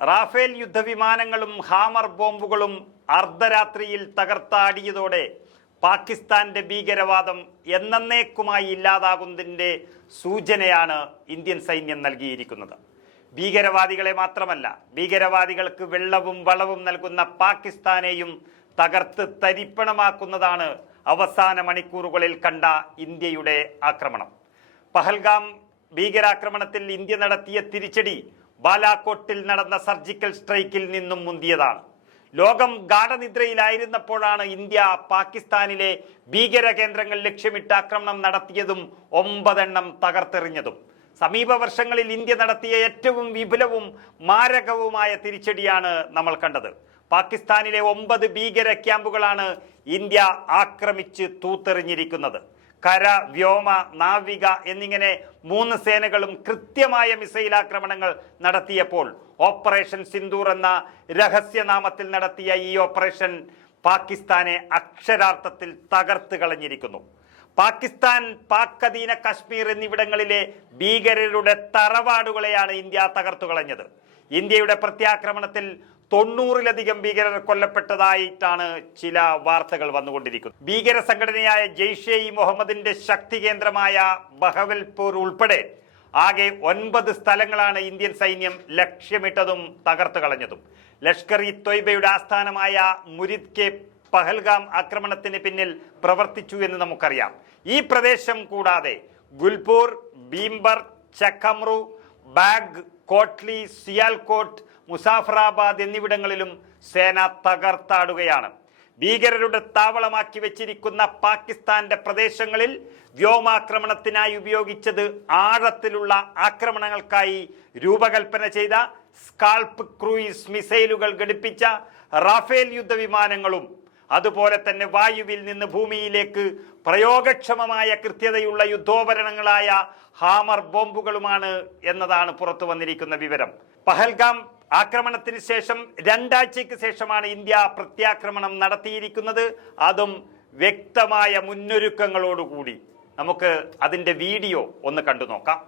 Rafale യുദ്ധവിമാനങ്ങളും hammer ബോംബുകളും അർദ്ധരാത്രിയിൽ തകർത്താടിയതോടെ പാകിസ്ഥാന്റെ ഭീകരവാദം എന്നേക്കുമായി ഇല്ലാതാകുന്നതിൻ്റെ സൂചനയാണ് ഇന്ത്യൻ സൈന്യം നൽകിയിരിക്കുന്നത്. ഭീകരവാദികളെ മാത്രമല്ല, ഭീകരവാദികൾക്ക് വെള്ളവും വളവും നൽകുന്ന പാകിസ്ഥാനെയും തകർത്ത് തരിപ്പണമാക്കുന്നതാണ് അവസാന മണിക്കൂറുകളിൽ കണ്ട ഇന്ത്യയുടെ ആക്രമണം. പഹൽഗാം ഭീകരാക്രമണത്തിൽ ഇന്ത്യ നടത്തിയ തിരിച്ചടി ബാലാകോട്ടിൽ നടന്ന സർജിക്കൽ സ്ട്രൈക്കിൽ നിന്നും മുന്തിയതാണ്. ലോകം ഗാഢനിദ്രയിലായിരുന്നപ്പോഴാണ് ഇന്ത്യ പാകിസ്ഥാനിലെ ഭീകര കേന്ദ്രങ്ങൾ ലക്ഷ്യമിട്ട് ആക്രമണം നടത്തിയതും 9 എണ്ണം തകർത്തെറിഞ്ഞതും. സമീപ വർഷങ്ങളിൽ ഇന്ത്യ നടത്തിയ ഏറ്റവും വിപുലവും മാരകവുമായ തിരിച്ചടിയാണ് നമ്മൾ കണ്ടത്. പാകിസ്ഥാനിലെ 9 ഭീകര ക്യാമ്പുകളാണ് ഇന്ത്യ ആക്രമിച്ച് തൂത്തെറിഞ്ഞിരിക്കുന്നത്. കര, വ്യോമ, നാവിക എന്നിങ്ങനെ 3 സേനകളും കൃത്യമായ മിസൈൽ ആക്രമണങ്ങൾ നടത്തിയപ്പോൾ ഓപ്പറേഷൻ സിന്ദൂർ എന്ന രഹസ്യനാമത്തിൽ നടത്തിയ ഈ ഓപ്പറേഷൻ പാകിസ്ഥാനെ അക്ഷരാർത്ഥത്തിൽ തകർത്ത് കളഞ്ഞിരിക്കുന്നു. പാകിസ്ഥാൻ, പാക് അധീന കശ്മീർ എന്നിവിടങ്ങളിലെ ഭീകരരുടെ തറവാടുകളെയാണ് ഇന്ത്യ തകർത്തു കളഞ്ഞത്. ഇന്ത്യയുടെ പ്രത്യാക്രമണത്തിൽ 90-ലധികം ഭീകരർ കൊല്ലപ്പെട്ടതായിട്ടാണ് ചില വാർത്തകൾ വന്നുകൊണ്ടിരിക്കുന്നത്. ഭീകര സംഘടനയായ ജെയ്ഷെ ഇ മുഹമ്മദിന്റെ ശക്തി കേന്ദ്രമായ ബഹവൽപൂർ ഉൾപ്പെടെ ആകെ 9 സ്ഥലങ്ങളാണ് ഇന്ത്യൻ സൈന്യം ലക്ഷ്യമിട്ടതും തകർത്തു കളഞ്ഞതും. ലഷ്കർ ഇ തൊയ്ബയുടെ ആസ്ഥാനമായ മുരിദ് കെ പഹൽഗാം ആക്രമണത്തിന് പിന്നിൽ പ്രവർത്തിച്ചു എന്ന് നമുക്കറിയാം. ഈ പ്രദേശം കൂടാതെ ഗുൽപൂർ, ഭീംബർ, ചക്കമ്രു, ബാഗ്, കോട്ട്ലി, സിയാൽകോട്ട്, മുസാഫറാബാദ് എന്നിവിടങ്ങളിലും സേന തകർത്താടുകയാണ്. ഭീകരരുടെ താവളമാക്കി വെച്ചിരിക്കുന്ന പാകിസ്ഥാന്റെ പ്രദേശങ്ങളിൽ വ്യോമാക്രമണത്തിനായി ഉപയോഗിച്ചത് ആഴത്തിലുള്ള ആക്രമണങ്ങൾക്കായി രൂപകൽപ്പന ചെയ്ത സ്കാൾപ്പ് ക്രൂയിസ് മിസൈലുകൾ ഘടിപ്പിച്ച റാഫേൽ യുദ്ധവിമാനങ്ങളും അതുപോലെ തന്നെ വായുവിൽ നിന്ന് ഭൂമിയിലേക്ക് പ്രയോഗക്ഷമമായ കൃത്യതയുള്ള യുദ്ധോപകരണങ്ങളായ ഹാമർ ബോംബുകളുമാണ് എന്നതാണ് പുറത്തു വന്നിരിക്കുന്ന വിവരം. പഹൽഗാം ആക്രമണത്തിന് ശേഷം 2 ആഴ്ചയ്ക്ക് ശേഷമാണ് ഇന്ത്യ പ്രത്യാക്രമണം നടത്തിയിരിക്കുന്നത്. അതും വ്യക്തമായ മുന്നൊരുക്കങ്ങളോടുകൂടി. നമുക്ക് അതിൻ്റെ വീഡിയോ ഒന്ന് കണ്ടു നോക്കാം.